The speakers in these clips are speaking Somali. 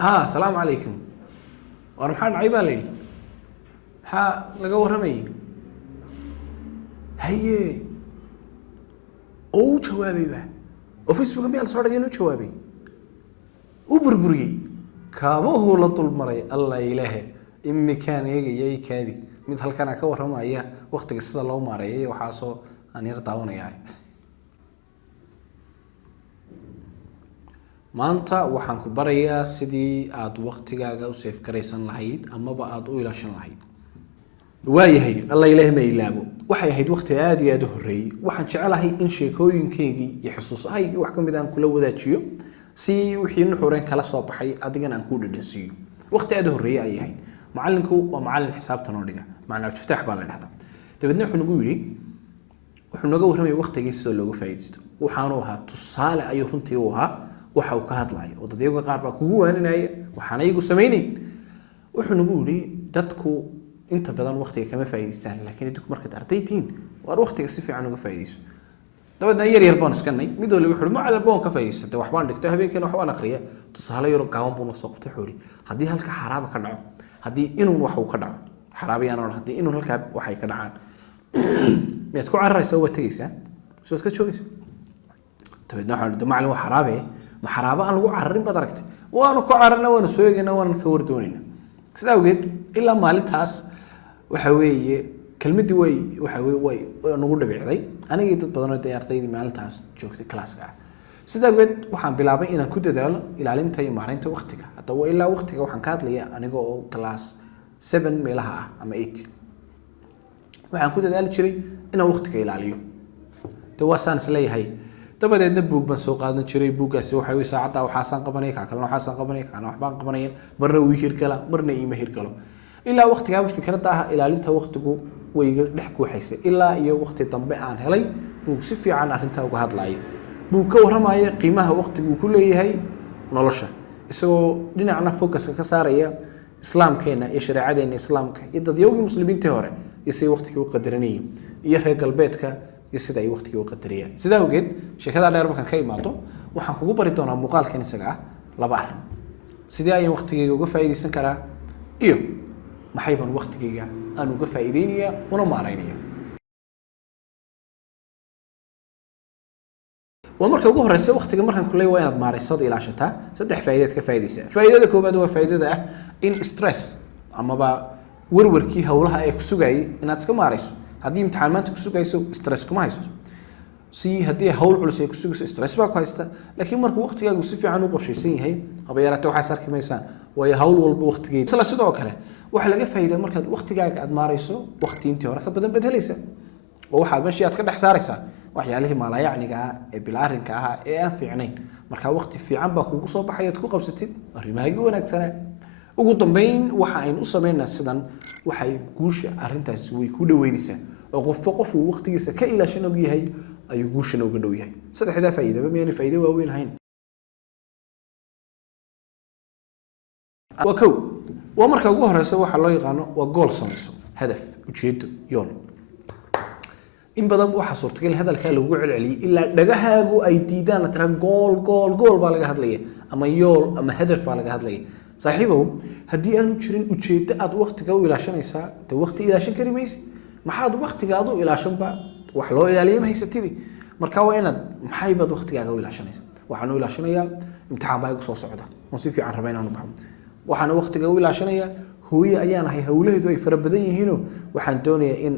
السلام عليكم وانا محل عيبه لي laga waramay haye oo jawaabayba oo Facebook meel soo dhagay inuu jawaabay u burburiyay kaabahu la dulmaray Allah ilaahay imkaan eegayay kaadi mid halkan ka waramaya waqtiga sida loo maareeyay waxa soo aan yar daawanayay maanta waxaan ku barayaa sidii aad waqtigaaga u save karaysan lahayd ama aad u ilaashan lahayd waayahay Allah ilaahay ma ilaabo waxay ahayd waqti aad iyo aad u horeeyay waxaan jecelahay in sheekooyinkeygii iyo xusuusahaygii wax kamid aan kula wadaajiyo si wixii nuxureen kala soo baxay adigan aan ku dhadhansiiyo waqti aad u horeeyay ay ahayd macallinku waa macallin xisaabtan oo dhiga macna iftaax baa la dhahdaa dabadna wuxuu nagu yiri wuxuu naga warramay waqtigiisa looga faa'iideysto waxaanu ahaa tusaale ayuu runtii u ahaa waxa uu ka hadlay oo dadka qaar baa kugu waaninaya waxaan ayagu sameeyeen wuxuu nagu yiri dadku inta badan waqtiga kama faa'iideystaan laakiin dadku marka ardaytiin waa waqtiga si fiican uga faa'iideyso dabadna yar baan iskanay mid waliba wuxuu macallin baan ka faa'iideystay wax baan dhigtay habeenkii wax baan aqriya tusaale yar gaaban buu soo qabtay xooli hadii halka xaraaba ka dhaco hadii inuu wax uu ka dhaco xaraabayaan hadii inuu halka waxay ka dhacaan meed ku carrayso waa tagaysaa soo iska joogaysa dabadna waxa macallin wax xaraabe ma xaraaba aan lagu carrin baad aragtay waanu ku carrana waanu soo eegana waanu ka wardoonayna sida awgeed ilaa maalintaas waxa weeye kelmadii way nagu dhabeecday anigii dad badan oo ardaydii maalintaas joogtay classka sida awgeed waxaan bilaabay inaan ku dadaalo ilaalinta iyo maareynta waqtiga hadda waa ilaa waqtiga waxaan ka hadlayaa aniga oo class 7 meelaha ah ama 8 waxaan ku dadaali jiray inaan waqtiga ilaaliyo tawaasaan isleeyahay dabadeedna buug baan soo qaadan jiray buugaasi waxa weey saacada waxaan qabanay ka kalena waxaan qabanay kana wax baan qabanay marna uu hirgala marna iima hirgalo ilaa waqtiga fikradda ah ilaalinta waqtigu way dhex ku haysay ilaa iyo waqti dambe aan helay buug si fiican arinta uga hadlay buug ka waramaya qiimaha waqtigu ku leeyahay nolosha isagoo dhinacna focus ka saaraya islaamkeena iyo shariicadeena islaamka iyo dadyoogii muslimiinta hore isay waqtiga u qadaranayeen iyo reer galbeedka sida ay waqtiga u qadariyaan sida ogeed sheekada dheer markaan ka imaado waxaan kugu bari doonaa muuqaalkan isaga ah laba arrin sidii ay waqtigeyga uga faa'iideysan karaa iyo maxay baan waqtigeyga aan uga faa'iideynaya una maareynaya ومركب جوهر السوق وقت جمرها كلية وين مع الصاد إلى عشتها صدق فائدة كفائدة فائدة كوباد وفائدة إن ستريس أما بقى وركي هولها يكسوجي إن أتسكم عارس هدي امتحانات كسوجي سو ستريس كم هيستو سي هدي هول على سي كسوجي ستريس بقى كويسة لكن مركب وقت جا وصفي عنه قرشي سي هي أبي يرى توحى صار كميسان ويا هول والوقت جي صلا سود وكله وحلا فائدة مركب وقت جا قد مارسه وقتين تورك بدل بدليسه وواحد ماشي أتكلم حسارسه waxyaalahi maalayacniga ah ee bilaarinka ah ee aan fiicnayn marka waqti fiican ba kugu soo baxay aad ku qabsatid arimaha wanaagsan ugu dambeyn waxa ay u sameynaa sidan waxay guusha arintaas way ku dhaweynaysaa oo qof uu waqtigiisa ka ilaashan og yahay ayuu guushan uga dhow yahay saddexda faa'iido ma miyay faa'iido waaweyn hayn waa marka ugu horeysa waxa loo yaqaan waa goal sameyso hadaf ujeedo yool in badan waxa suurtagal hadalka lagu celceliyay ila dhagahaagu ay diidaan tara gool baa laga hadlaya ama yool ama hadaf baa laga hadlaya saaxiibow hadii aanu jirin ujeedo aad waqtiga u ilaashanaysaa ta waqti ilaashan karimays maxaad waqtigaadu ilaashanba wax loo ilaaliyo ma haysatidi marka waa inaad maxay baad waqtigaaga u ilaashanaysaa waxaan u ilaashanayaa imtixaan baa igu soo socda oo si fiican rabaa inaan u baxo waxaan waqtiga u ilaashanayaa hooyo ayaan ahay hawlaheedu ay fara badan yihiin waxaan doonayaa in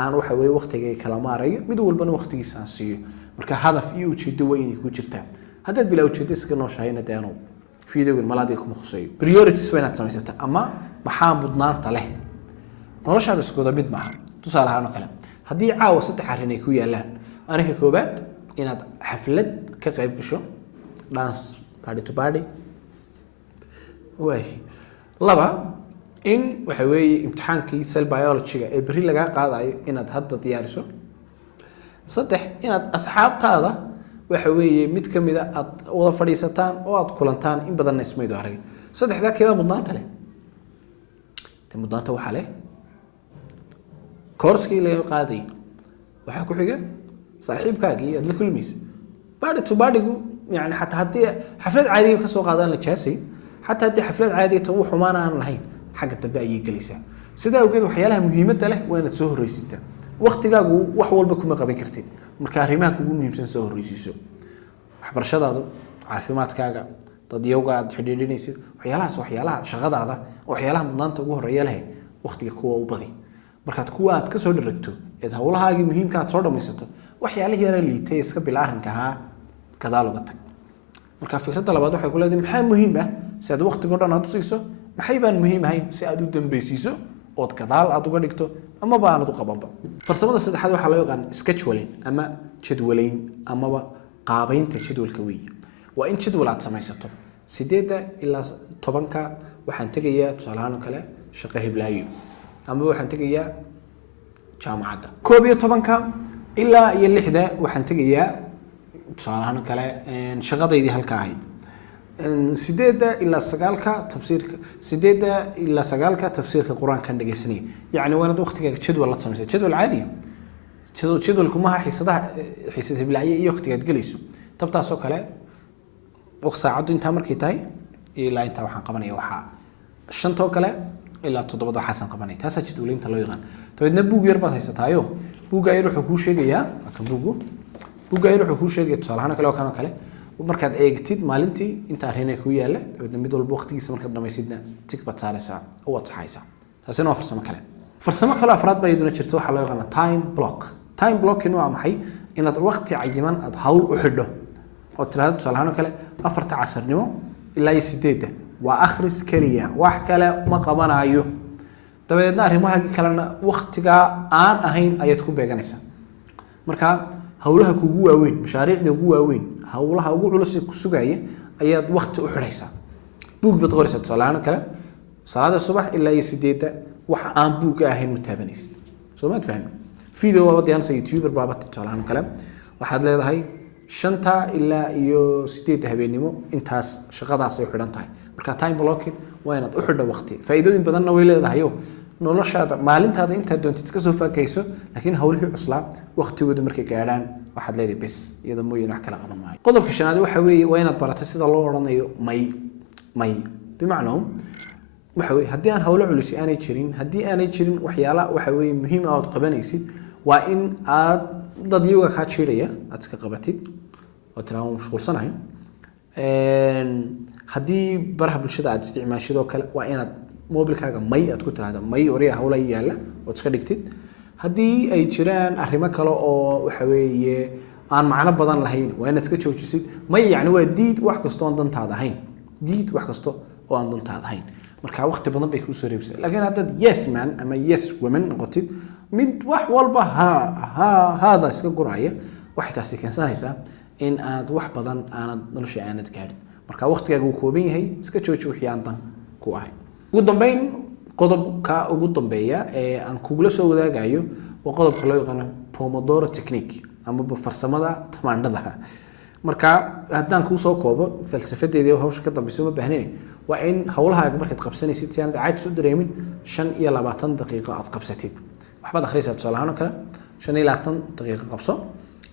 aan waxa weey waqtiga kala maarayo mid walbana waqtigiisa aan siiyo marka hadaf iyo ujeedo weyn ku jirta haddaad bilaa ujeedo iska nooshayna deeno fiidowga malaadi kuma khuseeyo priorities waynaad samaysata ama maxaa mudnaanta leh noloshaada isku mid maaha tusaale ahaan kale haddii caawa saddex arrin ay ku yaalaan aniga koobaad inaad xaflad ka qayb gasho dance party to party way laba in waxa weeye imtixaankii cell biology-ga ee bari laga qaadayo inaad hadda diyaariso saddex inaad asxaabtaada waxa weeye mid kamid ah aad wada fadhiisataan oo aad kulantaan in badan ismaydo arag saddexda kala mudnaanta leh mudnaanta waxa leh course-kii laga qaaday waxa ku xiga saaxiibkaagii aad la kulmayso party to party yani hatta hadii xaflad caadi ka soo qaadaan la jaasay xataa haddii xaflad caadi ah wax xumaan aan lahayn xagga dambe ayay gelaysaa sidaa awgeed waxyaalaha muhiimadda leh waa inaad soo horreysiisaa waqtigaagu wax walba kuma qaban kartid marka arrimaha kugu muhiimsan soo horreysiiso waxbarashadaada caafimaadkaaga dadyowga aad xidhiidhinaysid waxyaalaha shaqadaada waxyaalaha mudnaanta ugu horreeya leh waqtiga kuwa u badi markaad kuwa aad ka soo dharagto eed hawlahaagii muhiimka aad soo dhammaysato waxyaalihii yara liitay iska bil arrinka ahaa gadaal uga tag marka fikradda labaad waxay ku leedahay maxaa muhiim ah si aad waqtigo dhan aad u siiso maxay baan muhiim ahayn si aad u dambaysiiso ood gadaal aad uga dhigto amaba aanad u qabanba farsamada saddexaad waxaa loo yaqaan scheduling ama jadwalayn amaba qaabaynta jadwalka weeye waa in jadwal aad samaysato 8 ilaa 10 waxaan tegayaa tusaalahaan oo kale shaqo hiblaayo ama waxaan tegayaa jaamacadda 11 ilaa 6 waxaan tegayaa tusaalahaan oo kale shaqadaydii halka ahayd 8 ilaa 9 tafsiirka 8 ilaa 9 tafsiirka quraanka dhageysanay yani waa waqtiga jadwal la sameeyay jadwal caadi jadwalku ma aha xiisad hiblaayo iyo waqtigaad galayso tabtaas oo kale waqti saacadu inta markay tahay ilaa inta waxaan qabanaya waxa 5 kale ilaa 7 waxaan qabanay taas jadwalaynta loo yaqaan tabeedna buug yar baad haysataayo buuga yar wuxuu ku sheegayaa kan buuga yar wuxuu ku sheegay tusaalahaan kale oo kale markaad eegtid maalintii inta arrinay ku yaala tabeedna mid walba waqtigiisa markaad dhamaysidna tikbat saaraysa oo waad saxaysaa taasina waa farsamo kale afraad baa iyaduna jirto waxa loo yaqaan time block waa maxay inaad waqti cayiman aad hawl u xidho oo tiraahdo tusaalahaan kale 4 casarnimo ilaa 8 waa akhris kaliya wax kale ma qabanayo dabadeedna arrimaha kalena waqtiga aan ahayn ayaad ku beeganaysaa marka hawlaha kugu waaweyn mashaariicda ugu waaweyn hawlaha ugu culus ku sugaya ayaad waqti u xidhaysaa buug baad qoraysaa tusaalahaan kale salaada subax ilaa 8 wax aan buug ahayn mutaabanaysid soo ma fahmi video waa wadiyaan sa youtuber baaba tusaalahaan kale waxaad leedahay 5 ilaa 8 habeenimo intaas shaqadaas ay xidhan tahay marka time blocking waa inaad u xidho waqti faa'iidooyin badan way leedahay noloshaada maalintaada inta doontid iska soo faakayso laakiin hawlihii cuslaa waqtigooda markay gaadhaan waxaad leedahay bes iyada mooyeen wax kala qaban maayo qodobka shanaad waxa weeye waa inaad barato sida loo oranayo may bimacnaa waxa weeye haddii aan hawlo culus aanay jirin waxyaala waxa weeye muhiim ah oo qabanaysid waa in aad dad iyaga ka jiiraya aad iska qabatid oo tiraan mashquulsanahay haddii baraha bulshada aad isticmaashado kale waa inaad mobilkaaga may aad ku tiraahdo may wariya hawla yaala oo iska dhigtid haddii ay jiraan arrimo kale oo waxa weeye aan macno badan lahayn waa inaad iska joojisid may yani waa diid wax kasto aan dantaada ahayn marka waqti badan bay ku soo reebsay laakiin hadda yes man ama yes woman noqotid mid wax walba hada iska guraya waxay taasi keensanaysaa in aad wax badan aanad nolosha aanad gaadhin marka waqtigaaga uu kooban yahay iska jooji wixii aan dan ku ahayn ugu dambeyn qodobka ugu dambeeya ee aan kugula soo wadaagayo waa qodobka loo yaqaan Pomodoro technique ama farsamada tamaandhada marka haddaan ku soo koobo falsafadeedii hawsha ka dambayso ma baahneen waa in hawlahaaga markaad qabsanaysid si aad caad soo dareemin 25 daqiiqo aad qabsatid waxbaad akhrisaa tusaalahaan kale 25 daqiiqo qabso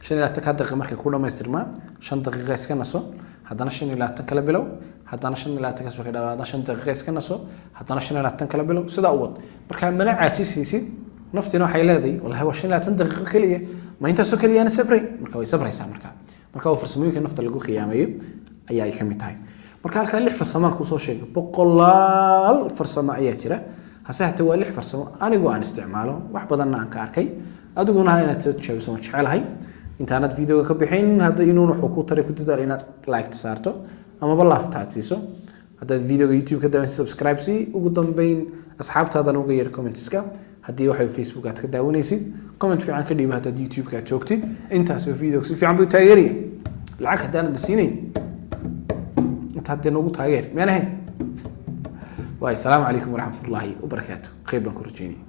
25 daqiiqo markay ku dhamaystirmaa 5 daqiiqo iska naso haddana 25 kala bilow haddana 25 ka soo dhawaada 5 daqiiqo iska naso haddana 25 kala bilow sida u wad marka mana caajisiisid naftina waxay leedahay wallahi waa 25 daqiiqo kaliya ma inta soo kaliya ana sabray marka way sabraysaa marka farsamooyinka nafta lagu qiyaamayo ayaa ay kamid tahay marka halka 6 farsamo ku soo sheegay boqolaal farsamo ayaa jira hasaahta waa 6 farsamo anigu aan isticmaalo wax badan aan ka arkay adiguna inaad tijaabiso ma jecelahay intaanad videoga ka bixin hadda inuu wuxuu ku taray ku dadaal inaad like saarto ama balaaftaad siiso haddaad videoga YouTube ka daawanaysid subscribe si ugu dambeyn asxaabtaada uga yeer comments-ka haddii waxay Facebook aad ka daawanaysid comment fiican ka dhiib haddaad YouTube ka joogtid intaas oo video si fiican buu taageeraya lacag hadaan dasiinayn inta hadda nagu taageer meena hay waay salaamu calaykum waraxmatullaahi wabarakaatuh khayr baan ku rajeynaa